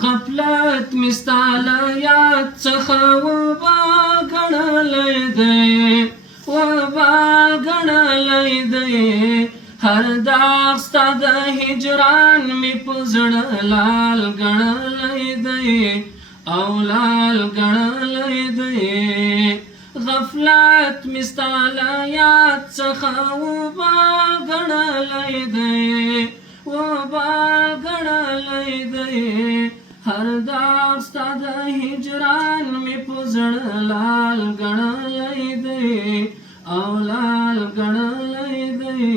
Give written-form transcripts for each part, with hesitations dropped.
غفلت مستال یاد څخه وبال ګڼلی دی وبال ګڼلی دی هر داغ ستا د هجران مې په زړه لال ګڼلی دی او لال ګڼلی دی غفلت مې ستا له یاد څخه وبال ګڼلی دی وبال ګڼلی دی هر داغ ستا د هجران مې په زړه لال ګڼلی دی او لال ګڼلی دی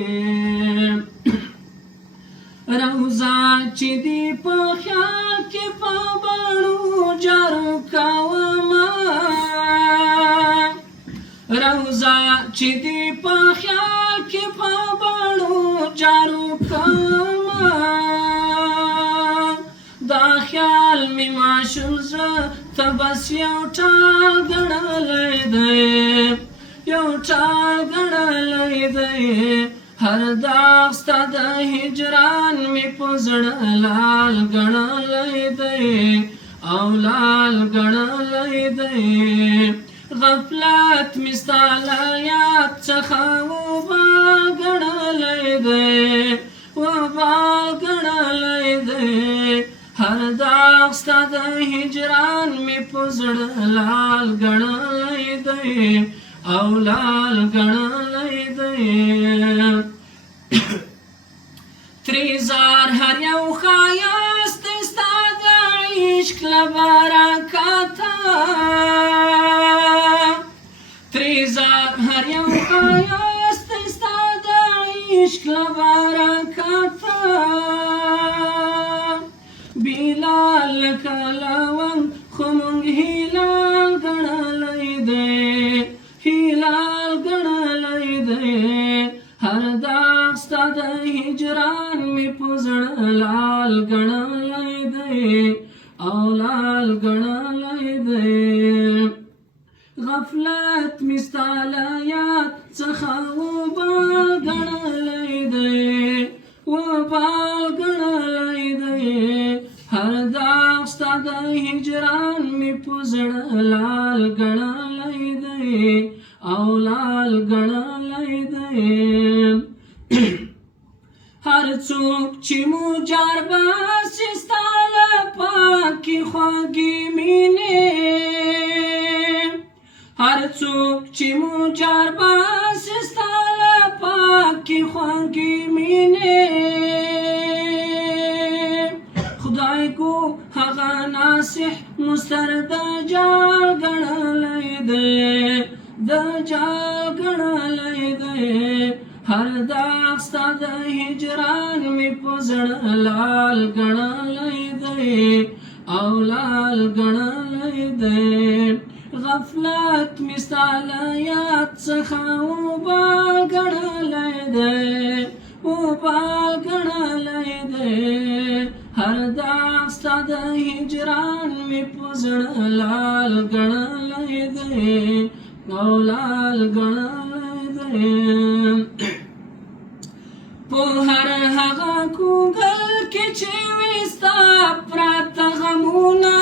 روضه چې دې په خیال کې په بڼو جارو کومه روضه چې دې په خیال کې په بڼو جارو کومه دا خیال مې ماشوم زړه ته بس یو ټال ګڼلی دی یو ټال ګڼلی دی هر داغ ستا د هجران مې په زړه لال ګڼلی دی او لال ګڼلی دی غفلت مې ستا له یاد څخه وبال ګڼلی دی وبال ګڼلی دی هر داغ ستا د هجران مې په زړه لال ګڼلی دی او لال ګڼلی دی تریزار هر یو ښایست دی ستا د عشق له برکته تریزار هر یو ښایست دی ستا د عشق له برکته بلال لکه لونګ خو مونږ هلال ګڼلی دی هلال ګڼلی دی هر داغ ستا د هجران مې په زړه لال ګڼلی دی او لال ګڼلی دی غفلت مې ستا له یاد څخه وبال ګڼلی دی وبال ګڼلی دی هر داغ ستا د هجران مې په زړه لال ګڼلی دی او لال ګڼلی دی هر څوک چې مو جار باسي ستا له پاکې خوږې مینې هر څوک چې مو جار باسي ستا له پاکې خوږې مینې خدای کو هغه ناصح مستر دجال ګڼلی دی دجال ګڼلی دی هر داغ ستا د هجران مې په زړه لال ګڼلی دی او لال ګڼلی دی غفلت مې ستا له یاد څخه وبال ګڼلی دی وبال ګڼلی دی هر داغ ستا د هجران مې په زړه لال ګڼلی دی او لال ګڼلی دی په هر هغه کوګل کې چې وي ستا پراته غمونه